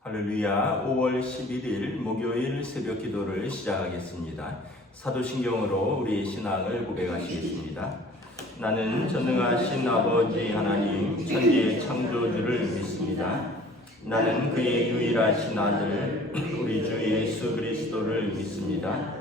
할렐루야. 5월 11일 목요일 새벽 기도를 시작하겠습니다. 사도신경으로 우리 신앙을 고백하시겠습니다. 나는 전능하신 아버지 하나님 천지의 창조주를 믿습니다. 나는 그의 유일하신 아들 우리 주 예수 그리스도를 믿습니다.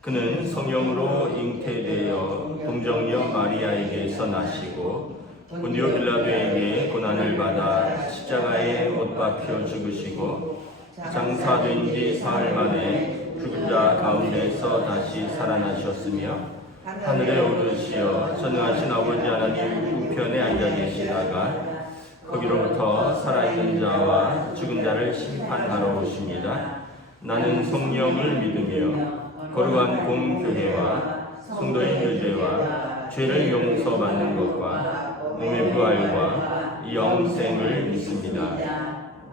그는 성령으로 잉태되어 동정녀 마리아에게서 나시고 본디오 빌라도에게 고난을 받아 십자가에 못 박혀 죽으시고 장사된 지 사흘 만에 죽은 자 가운데서 다시 살아나셨으며 하늘에 오르시어 전능하신 아버지 하나님 우편에 앉아 계시다가 거기로부터 살아있는 자와 죽은 자를 심판하러 오십니다. 나는 성령을 믿으며 거룩한 공교회와 성도의 교제와 죄를 용서받는 것과 몸의 부활과 영생을 믿습니다.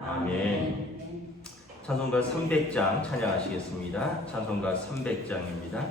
아멘. 찬송가 300장 찬양하시겠습니다. 찬송가 300장입니다.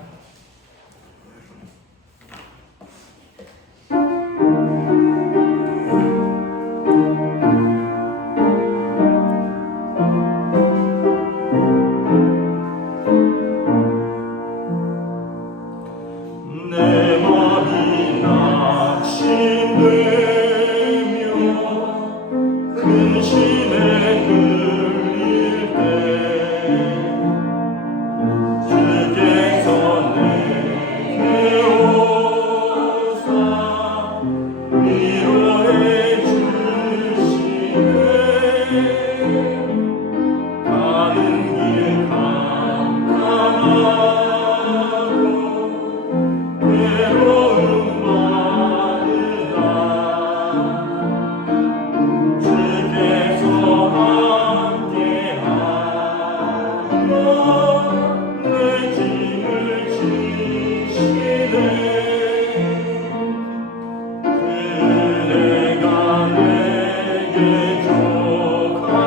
그대가 내게 족하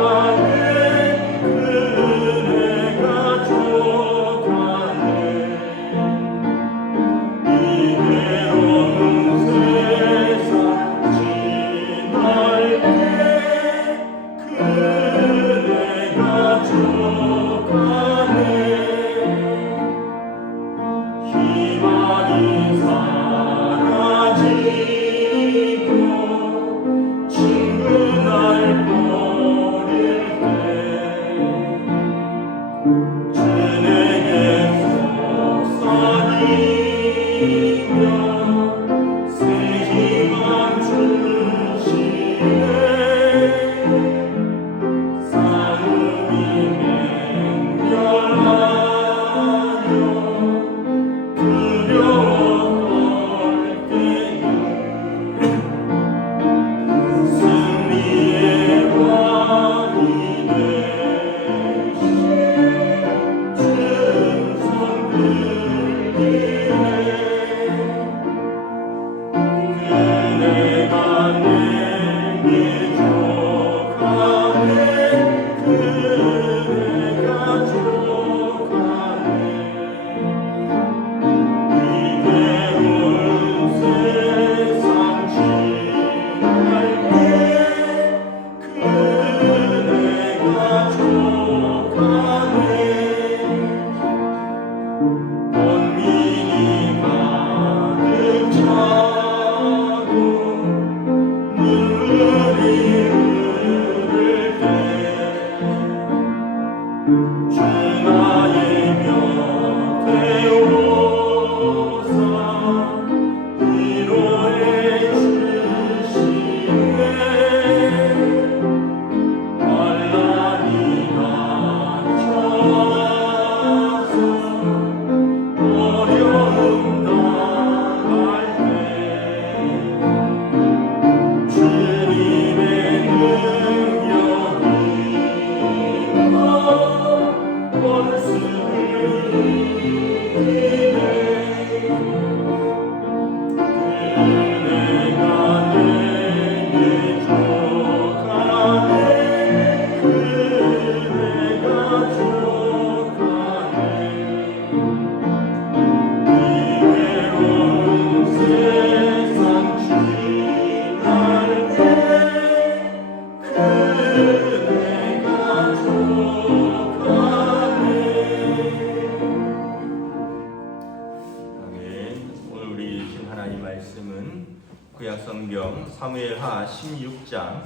사무엘하 16장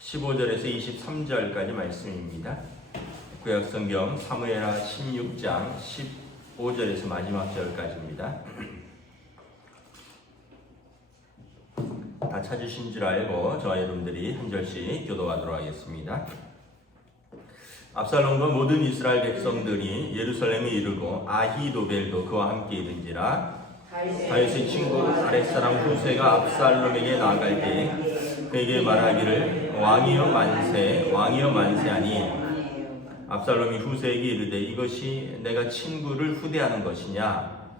15절에서 23절까지 말씀입니다. 구약성경 사무엘하 16장 15절에서 마지막 절까지입니다. 다 찾으신 줄 알고 저와 여러분들이 한 절씩 교도하도록 하겠습니다. 압살롬과 모든 이스라엘 백성들이 예루살렘에 이르고 아히도벨도 그와 함께 이른지라. 다윗의 친구 아랫사람 후세가 압살롬에게 나아갈 때에 그에게 말하기를 왕이여 만세 왕이여 만세하니 압살롬이 후세에게 이르되 이것이 내가 친구를 후대하는 것이냐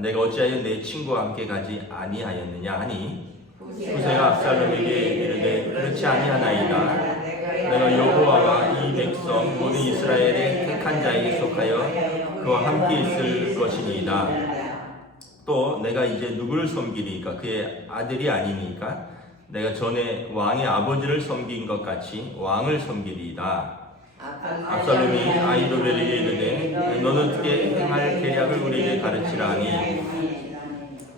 내가 어찌하여 내 친구와 함께 가지 아니하였느냐 하니 후세가 압살롬에게 이르되 그렇지 아니하나이다. 내가 여호와와 이 백성 모든 이스라엘의 택한 자에게 속하여 그와 함께 있을 것이니이다. 또 내가 이제 누구를 섬기리까 그의 아들이 아니니까 내가 전에 왕의 아버지를 섬긴 것 같이 왕을 섬기리이다. 압살롬이 아히도벨에게 이르되 너는 어떻게 행할 계략을 우리에게 가르치라 하니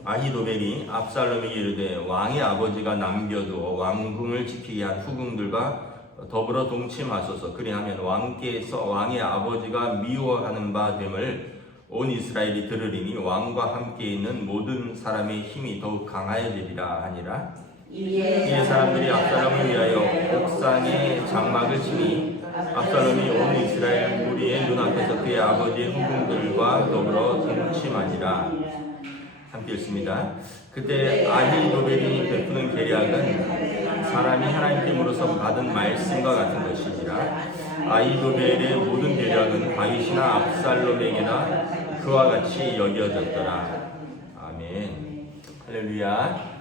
아히도벨이 압살롬에게 이르되 왕의 아버지가 남겨두어 왕궁을 지키게 한 후궁들과 더불어 동침하소서. 그리하면 왕께서 왕의 아버지가 미워하는 바 됨을 온 이스라엘이 들으리니 왕과 함께 있는 모든 사람의 힘이 더욱 강하여지리라 하니라. 이에 사람들이 압살롬을 위하여 옥상에 장막을 치니 압살롬이 온 이스라엘 무리의 눈앞에서 그의 아버지의 후궁들과 더불어 동침하니라. 함께 읽습니다. 그때 아히도벨이 베푸는 계략은 사람이 하나님께로서 받은 말씀과 같은 것이니라. 아히도벨의 모든 계략은 다윗이나 압살롬에게나 그와 같이 여겨졌더라. 아멘. 할렐루야.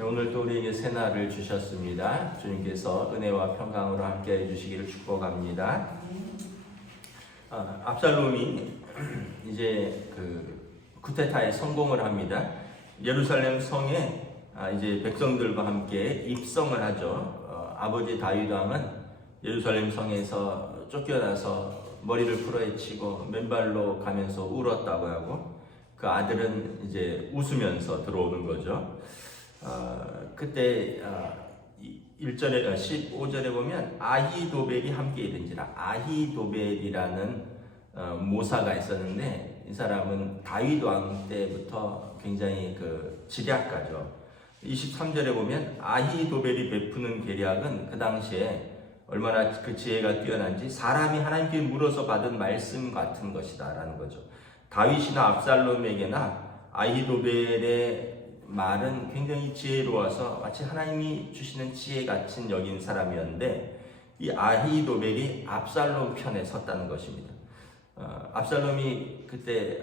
오늘 또 우리에게 새날을 주셨습니다. 주님께서 은혜와 평강으로 함께해 주시기를 축복합니다. 압살롬이 이제 쿠데타에 성공을 합니다. 예루살렘 성에 이제 백성들과 함께 입성을 하죠. 아버지 다윗 왕은 예루살렘 성에서 쫓겨나서 머리를 풀어헤치고 맨발로 가면서 울었다고 하고 그 아들은 이제 웃으면서 들어오는 거죠. 그때 1절에 15절에 보면 아히도벨이 함께 이른지라. 아히도벨이라는 모사가 있었는데 이 사람은 다윗 왕 때부터 굉장히 지략가죠. 23절에 보면 아히도벨이 베푸는 계략은 그 당시에 얼마나 그 지혜가 뛰어난지 사람이 하나님께 물어서 받은 말씀 같은 것이다 라는 거죠. 다윗이나 압살롬에게나 아히도벨의 말은 굉장히 지혜로워서 마치 하나님이 주시는 지혜 같은 여긴 사람이었는데 이 아히도벨이 압살롬 편에 섰다는 것입니다. 압살롬이 그때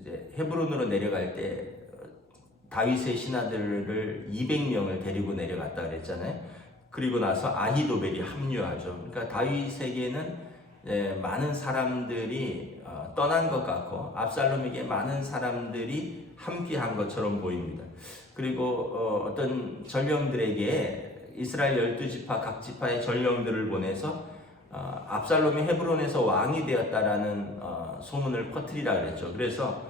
이제 헤브론으로 내려갈 때 다윗의 신하들을 200명을 데리고 내려갔다 그랬잖아요. 그리고 나서 아히도벨이 합류하죠. 그러니까 다윗에게는 많은 사람들이 떠난 것 같고 압살롬에게 많은 사람들이 함께한 것처럼 보입니다. 그리고 어떤 전령들에게 이스라엘 12지파 각 지파의 전령들을 보내서 압살롬이 헤브론에서 왕이 되었다라는 소문을 퍼뜨리라 그랬죠. 그래서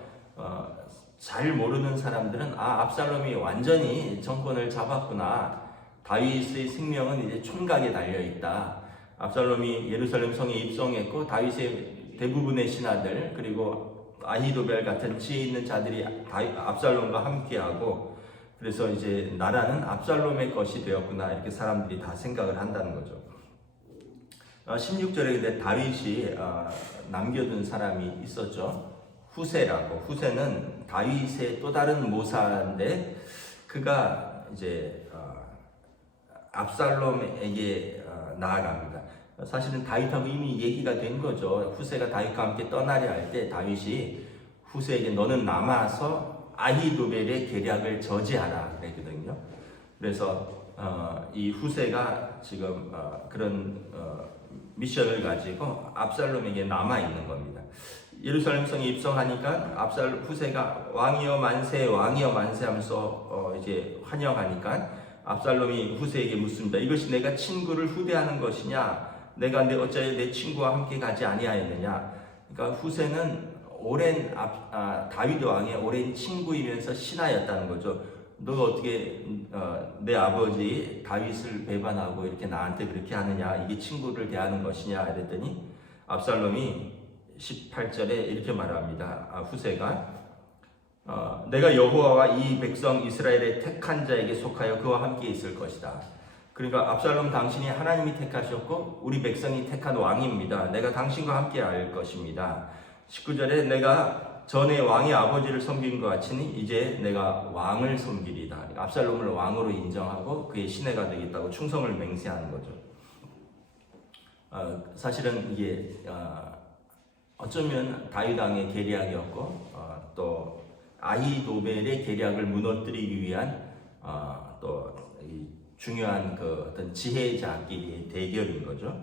잘 모르는 사람들은 압살롬이 완전히 정권을 잡았구나. 다윗의 생명은 이제 총각에 달려 있다. 압살롬이 예루살렘 성에 입성했고 다윗의 대부분의 신하들 그리고 아히도벨 같은 지혜 있는 자들이 압살롬과 함께하고 그래서 이제 나라는 압살롬의 것이 되었구나 이렇게 사람들이 다 생각을 한다는 거죠. 16절에 근데 다윗이 남겨둔 사람이 있었죠. 후세라고. 후세는 다윗의 또 다른 모사인데 그가 이제 압살롬에게 나아갑니다. 사실은 다윗하고 이미 얘기가 된 거죠. 후세가 다윗과 함께 떠나려 할 때 다윗이 후세에게 너는 남아서 아히도벨의 계략을 저지하라 그랬거든요. 그래서 이 후세가 지금 그런 미션을 가지고 압살롬에게 남아 있는 겁니다. 예루살렘 성에 입성하니까 후세가 왕이여 만세 왕이여 만세 하면서 이제 환영하니까 압살롬이 후세에게 묻습니다. 이것이 내가 친구를 후대하는 것이냐? 내가 어찌하여 내 친구와 함께 가지 아니하였느냐? 그러니까 후세는 오랜 다윗 왕의 오랜 친구이면서 신하였다는 거죠. 너가 어떻게 내 아버지 다윗을 배반하고 이렇게 나한테 그렇게 하느냐, 이게 친구를 대하는 것이냐 이랬더니 압살롬이 18절에 이렇게 말합니다. 후세가 내가 여호와와 이 백성 이스라엘의 택한 자에게 속하여 그와 함께 있을 것이다. 그러니까 압살롬, 당신이 하나님이 택하셨고 우리 백성이 택한 왕입니다. 내가 당신과 함께 할 것입니다. 19절에 내가 전에 왕의 아버지를 섬긴 것 같으니 이제 내가 왕을 섬기리다. 압살롬을 왕으로 인정하고 그의 시내가 되겠다고 충성을 맹세하는 거죠. 사실은 이게 어쩌면 다윗 왕의 계략이었고 또 아히도벨의 계략을 무너뜨리기 위한 또 중요한 그 어떤 지혜자끼리의 대결인 거죠.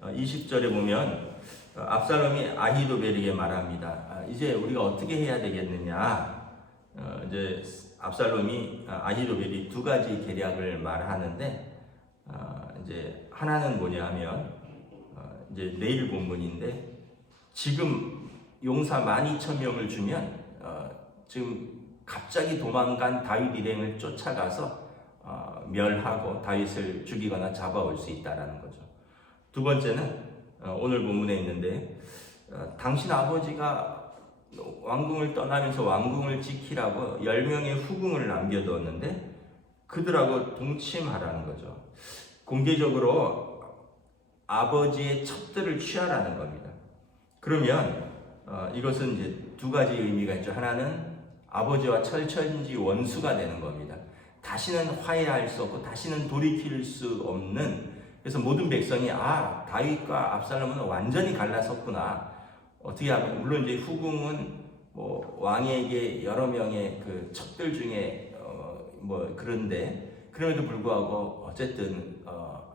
20절에 보면 압살롬이 아히도벨에게 말합니다. 이제 우리가 어떻게 해야 되겠느냐. 이제 압살롬이 아히도벨이 두 가지 계략을 말하는데 이제 하나는 뭐냐 하면 이제 내일 본문인데 지금 용사 12,000명을 주면 지금 갑자기 도망간 다윗 일행을 쫓아가서 멸하고 다윗을 죽이거나 잡아올 수 있다라는 거죠. 두 번째는 오늘 본문에 있는데 당신 아버지가 왕궁을 떠나면서 왕궁을 지키라고 10명의 후궁을 남겨두었는데 그들하고 동침하라는 거죠. 공개적으로 아버지의 첩들을 취하라는 겁니다. 그러면 이것은 이제 두 가지 의미가 있죠. 하나는 아버지와 철천지 원수가 되는 겁니다. 다시는 화해할 수 없고 다시는 돌이킬 수 없는, 그래서 모든 백성이 다윗과 압살롬은 완전히 갈라섰구나. 어떻게 하면, 물론 이제 후궁은 뭐 왕에게 여러 명의 그 첩들 중에 그런데 그럼에도 불구하고 어쨌든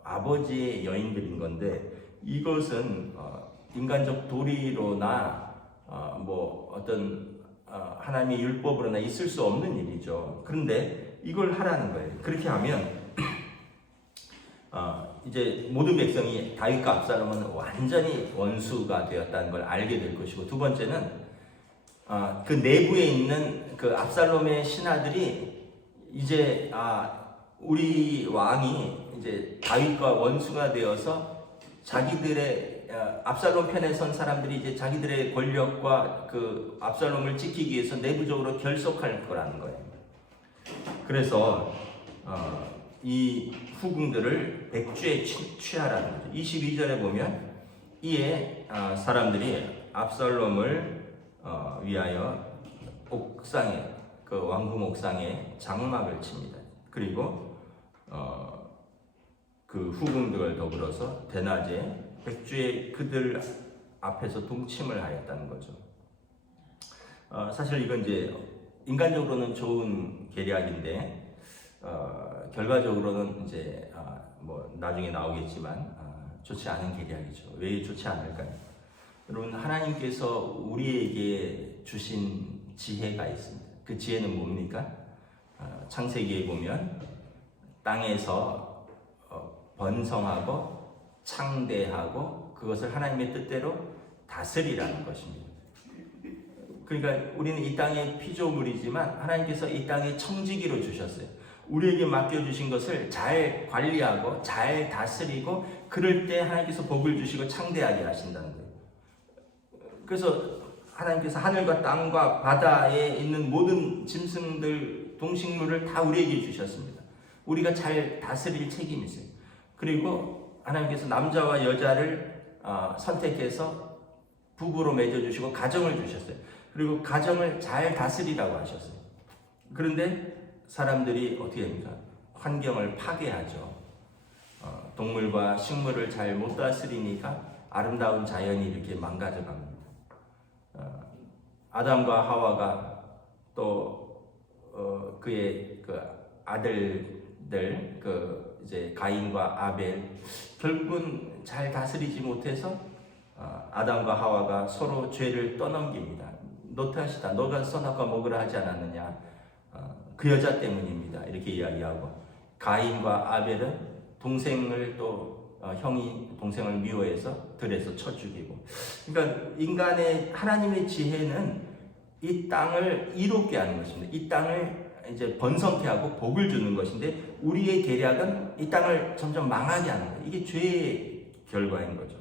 아버지의 여인들인 건데 이것은 인간적 도리로나 어떤 하나님의 율법으로나 있을 수 없는 일이죠. 그런데 이걸 하라는 거예요. 그렇게 하면 이제 모든 백성이 다윗과 압살롬은 완전히 원수가 되었다는 걸 알게 될 것이고, 두 번째는 그 내부에 있는 그 압살롬의 신하들이 이제 우리 왕이 이제 다윗과 원수가 되어서 자기들의 압살롬 편에 선 사람들이 이제 자기들의 권력과 그 압살롬을 지키기 위해서 내부적으로 결속할 거라는 거예요. 그래서 이 후궁들을 백주에 취하라는 거죠. 22절에 보면 이에 사람들이 압살롬을 위하여 옥상에, 그 왕궁 옥상에 장막을 칩니다. 그리고 그 후궁들을 더불어서 대낮에 백주에 그들 앞에서 동침을 하였다는 거죠. 사실 이건 이제 인간적으로는 좋은 계략인데 결과적으로는 이제 나중에 나오겠지만 좋지 않은 계략이죠. 왜 좋지 않을까요? 여러분, 하나님께서 우리에게 주신 지혜가 있습니다. 그 지혜는 뭡니까? 창세기에 보면 땅에서 번성하고 창대하고 그것을 하나님의 뜻대로 다스리라는 것입니다. 그러니까 우리는 이 땅의 피조물이지만 하나님께서 이 땅에 청지기로 주셨어요. 우리에게 맡겨주신 것을 잘 관리하고 잘 다스리고 그럴 때 하나님께서 복을 주시고 창대하게 하신다는 거예요. 그래서 하나님께서 하늘과 땅과 바다에 있는 모든 짐승들, 동식물을 다 우리에게 주셨습니다. 우리가 잘 다스릴 책임이 있어요. 그리고 하나님께서 남자와 여자를 선택해서 부부로 맺어주시고 가정을 주셨어요. 그리고 가정을 잘 다스리라고 하셨어요. 그런데 사람들이 어떻게 합니까? 환경을 파괴하죠. 동물과 식물을 잘 못 다스리니까 아름다운 자연이 이렇게 망가져 갑니다. 아담과 하와가 또 그의 그 아들들, 그 이제 가인과 아벨, 결국은 잘 다스리지 못해서 아담과 하와가 서로 죄를 떠넘깁니다. 너 탓이다. 너가 선악과 먹으라 하지 않았느냐. 그 여자 때문입니다. 이렇게 이야기하고, 가인과 아벨은 동생을 또 형이 동생을 미워해서 들에서 쳐 죽이고. 그러니까 인간의, 하나님의 지혜는 이 땅을 이롭게 하는 것입니다. 이 땅을 이제 번성케 하고 복을 주는 것인데 우리의 계략은 이 땅을 점점 망하게 하는 거예요. 이게 죄의 결과인 거죠.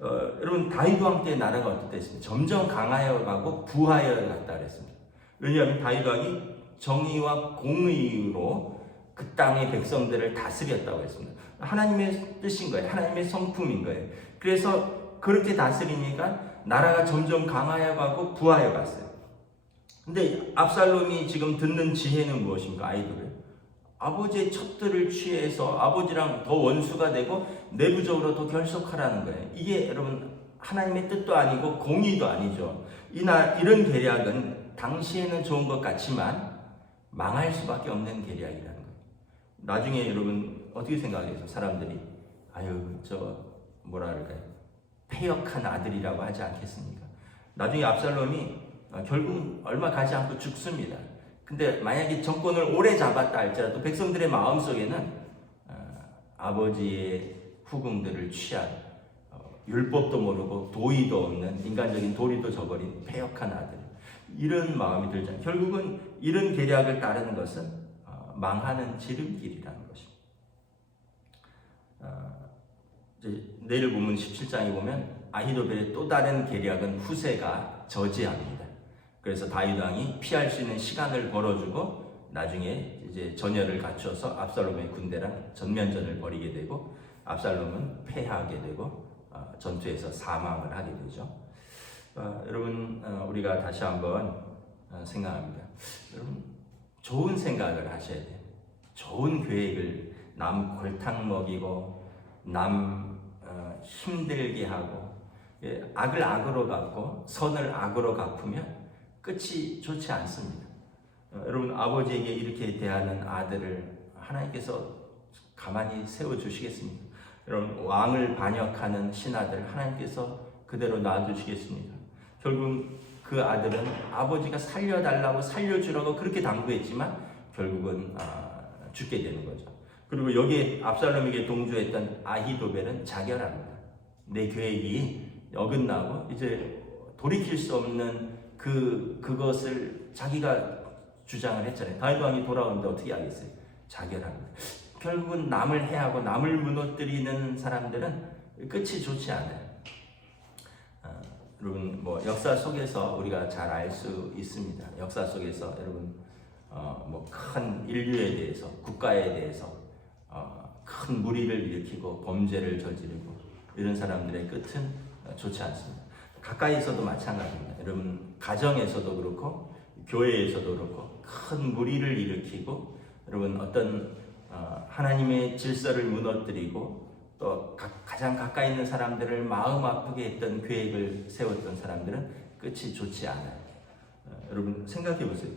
여러분 다윗 왕 때 나라가 어땠습니까? 점점 강하여 가고 부하여 갔다 그랬습니다. 왜냐하면 다윗 왕이 정의와 공의로 그 땅의 백성들을 다스렸다고 했습니다. 하나님의 뜻인 거예요. 하나님의 성품인 거예요. 그래서 그렇게 다스리니까 나라가 점점 강하여 가고 부하여 갔어요. 근데 압살롬이 지금 듣는 지혜는 무엇입니까? 아이돌을. 아버지의 첩들을 취해서 아버지랑 더 원수가 되고 내부적으로 더 결속하라는 거예요. 이게 여러분 하나님의 뜻도 아니고 공의도 아니죠. 이런 계략은 당시에는 좋은 것 같지만 망할 수밖에 없는 계략이라는 거예요. 나중에 여러분 어떻게 생각해서 사람들이 아유 저 뭐라 그럴까요? 패역한 아들이라고 하지 않겠습니까? 나중에 압살롬이 결국 얼마 가지 않고 죽습니다. 근데 만약에 정권을 오래 잡았다 할지라도 백성들의 마음속에는 아버지의 후궁들을 취한 율법도 모르고 도의도 없는 인간적인 도리도 저버린 패역한 아들, 이런 마음이 들잖아요. 결국은 이런 계략을 따르는 것은 망하는 지름길이라는 것입니다. 이제 내일 보면 17장에 보면 아히도벨의 또 다른 계략은 후세가 저지합니다. 그래서 다윗 왕이 피할 수 있는 시간을 벌어주고 나중에 이제 전열을 갖춰서 압살롬의 군대랑 전면전을 벌이게 되고 압살롬은 패하게 되고 전투에서 사망을 하게 되죠. 여러분 우리가 다시 한번 생각합니다. 여러분 좋은 생각을 하셔야 돼요. 좋은 계획을 남 골탕 먹이고 남 힘들게 하고 악을 악으로 갚고 선을 악으로 갚으면 끝이 좋지 않습니다. 여러분 아버지에게 이렇게 대하는 아들을 하나님께서 가만히 세워주시겠습니까? 여러분 왕을 반역하는 신하들 하나님께서 그대로 놔두시겠습니까? 결국 그 아들은 아버지가 살려달라고 살려주라고 그렇게 당부했지만 결국은 죽게 되는 거죠. 그리고 여기에 압살롬에게 동조했던 아히도벨은 자결합니다. 내 계획이 어긋나고 이제 돌이킬 수 없는 그것을 자기가 주장을 했잖아요. 다윗 왕이 돌아오는데 어떻게 하겠어요? 자결합니다. 결국은 남을 해하고 남을 무너뜨리는 사람들은 끝이 좋지 않아요. 여러분 뭐 역사 속에서 우리가 잘 알 수 있습니다. 역사 속에서 여러분 뭐 큰 인류에 대해서 국가에 대해서 큰 무리를 일으키고 범죄를 저지르고 이런 사람들의 끝은 좋지 않습니다. 가까이서도 마찬가지입니다. 여러분 가정에서도 그렇고 교회에서도 그렇고 큰 무리를 일으키고 여러분 어떤 하나님의 질서를 무너뜨리고 또 가장 가까이 있는 사람들을 마음 아프게 했던 계획을 세웠던 사람들은 끝이 좋지 않아요. 여러분 생각해 보세요.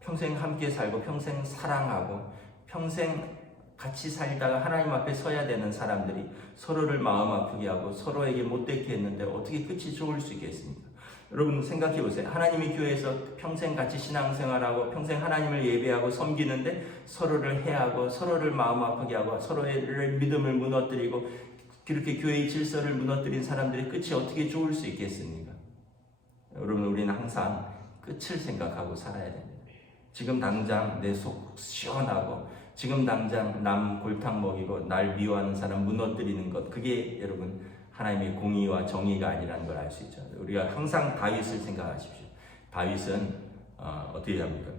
평생 함께 살고 평생 사랑하고 평생 같이 살다가 하나님 앞에 서야 되는 사람들이 서로를 마음 아프게 하고 서로에게 못되게 했는데 어떻게 끝이 좋을 수 있겠습니까? 여러분 생각해 보세요. 하나님의 교회에서 평생 같이 신앙생활하고 평생 하나님을 예배하고 섬기는데 서로를 해하고 서로를 마음 아프게 하고 서로의 믿음을 무너뜨리고 그렇게 교회의 질서를 무너뜨린 사람들의 끝이 어떻게 좋을 수 있겠습니까? 여러분 우리는 항상 끝을 생각하고 살아야 됩니다. 지금 당장 내 속 시원하고 지금 당장 남 골탕 먹이고 날 미워하는 사람 무너뜨리는 것, 그게 여러분 하나님의 공의와 정의가 아니라는 걸 알 수 있죠. 우리가 항상 다윗을 생각하십시오. 다윗은 어떻게 합니까?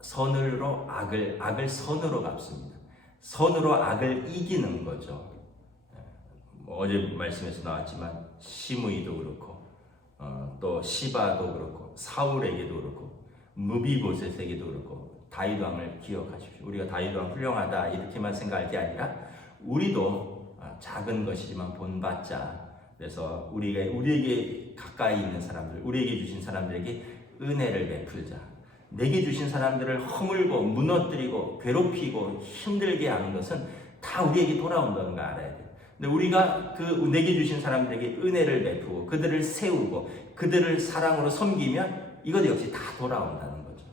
선으로 악을 선으로 갚습니다. 선으로 악을 이기는 거죠. 어제 말씀에서 나왔지만 시므이도 그렇고 또 시바도 그렇고 사울에게도 그렇고 무비보셋에게도 그렇고 다윗 왕을 기억하십시오. 우리가 다윗 왕 훌륭하다 이렇게만 생각할 게 아니라 우리도 작은 것이지만 본받자. 그래서 우리에게 가까이 있는 사람들, 우리에게 주신 사람들에게 은혜를 베풀자. 내게 주신 사람들을 허물고 무너뜨리고 괴롭히고 힘들게 하는 것은 다 우리에게 돌아온다는 걸 알아야 돼요. 근데 우리가 내게 주신 사람들에게 은혜를 베푸고 그들을 세우고 그들을 사랑으로 섬기면 이것 역시 다 돌아온다는 거죠.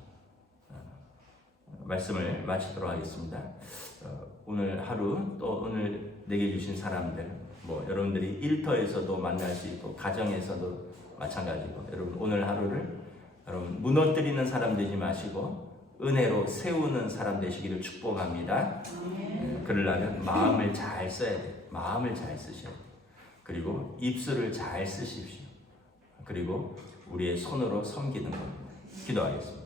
말씀을 마치도록 하겠습니다. 오늘 하루 또 오늘 내게 주신 사람들, 뭐 여러분들이 일터에서도 만날 수 있고 가정에서도 마찬가지고 여러분 오늘 하루를 여러분 무너뜨리는 사람 되지 마시고 은혜로 세우는 사람 되시기를 축복합니다. 그러려면 마음을 잘 써야 돼요. 마음을 잘 쓰셔야 돼요. 그리고 입술을 잘 쓰십시오. 그리고 우리의 손으로 섬기는 겁니다. 기도하겠습니다.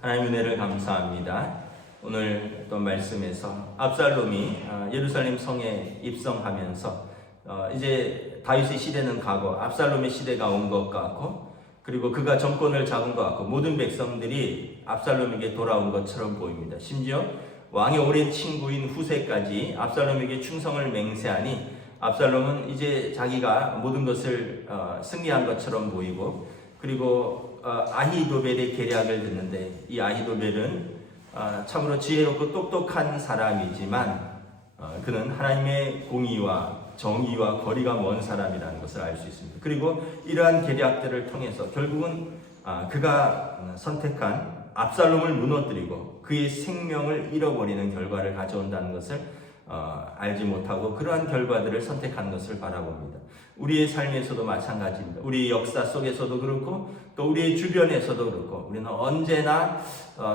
하나님 은혜를 감사합니다. 오늘 또 말씀에서 압살롬이 예루살렘 성에 입성하면서 이제 다윗의 시대는 가고 압살롬의 시대가 온 것 같고 그리고 그가 정권을 잡은 것 같고 모든 백성들이 압살롬에게 돌아온 것처럼 보입니다. 심지어 왕의 오랜 친구인 후세까지 압살롬에게 충성을 맹세하니 압살롬은 이제 자기가 모든 것을 승리한 것처럼 보이고 그리고 아히도벨의 계략을 듣는데 이 아히도벨은 참으로 지혜롭고 똑똑한 사람이지만 그는 하나님의 공의와 정의와 거리가 먼 사람이라는 것을 알 수 있습니다. 그리고 이러한 계략들을 통해서 결국은 그가 선택한 압살롬을 무너뜨리고 그의 생명을 잃어버리는 결과를 가져온다는 것을 알지 못하고 그러한 결과들을 선택한 것을 바라봅니다. 우리의 삶에서도 마찬가지입니다. 우리의 역사 속에서도 그렇고 또 우리의 주변에서도 그렇고 우리는 언제나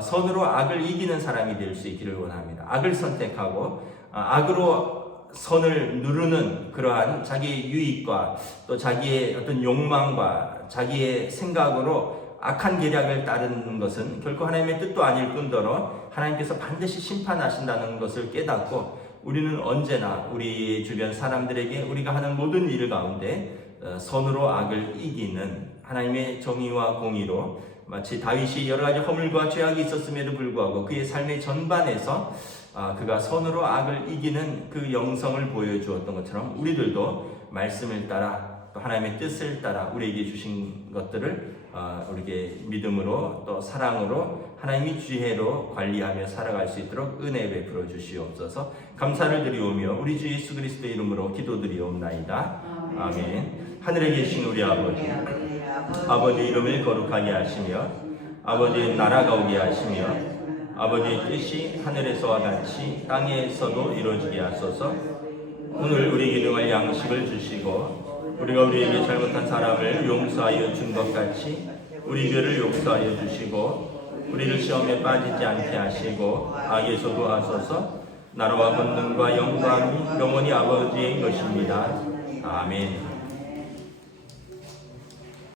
선으로 악을 이기는 사람이 될 수 있기를 원합니다. 악을 선택하고 악으로 선을 누르는 그러한 자기의 유익과 또 자기의 어떤 욕망과 자기의 생각으로 악한 계략을 따르는 것은 결코 하나님의 뜻도 아닐 뿐더러 하나님께서 반드시 심판하신다는 것을 깨닫고 우리는 언제나 우리 주변 사람들에게 우리가 하는 모든 일 가운데 선으로 악을 이기는 하나님의 정의와 공의로 마치 다윗이 여러 가지 허물과 죄악이 있었음에도 불구하고 그의 삶의 전반에서 그가 선으로 악을 이기는 그 영성을 보여주었던 것처럼 우리들도 말씀을 따라 또 하나님의 뜻을 따라 우리에게 주신 것들을 우리에게 믿음으로 또 사랑으로 하나님의 지혜로 관리하며 살아갈 수 있도록 은혜 베풀어 주시옵소서. 감사를 드리오며 우리 주 예수 그리스도의 이름으로 기도드리옵나이다. 아멘. 하늘에 계신 우리 아버지 이름을 거룩하게 하시며 아버지의 나라가 오게 하시며 아버지의 뜻이 하늘에서와 같이 땅에서도 이루어지게 하소서. 오늘 우리에게 능할 양식을 주시고 우리가 우리에게 잘못한 사람을 용서하여 준 것 같이 우리 죄를 용서하여 주시고 우리를 시험에 빠지지 않게 하시고 악에서 구하소서. 나라와 권능과 영광이 영원히 아버지의 것입니다. 아멘.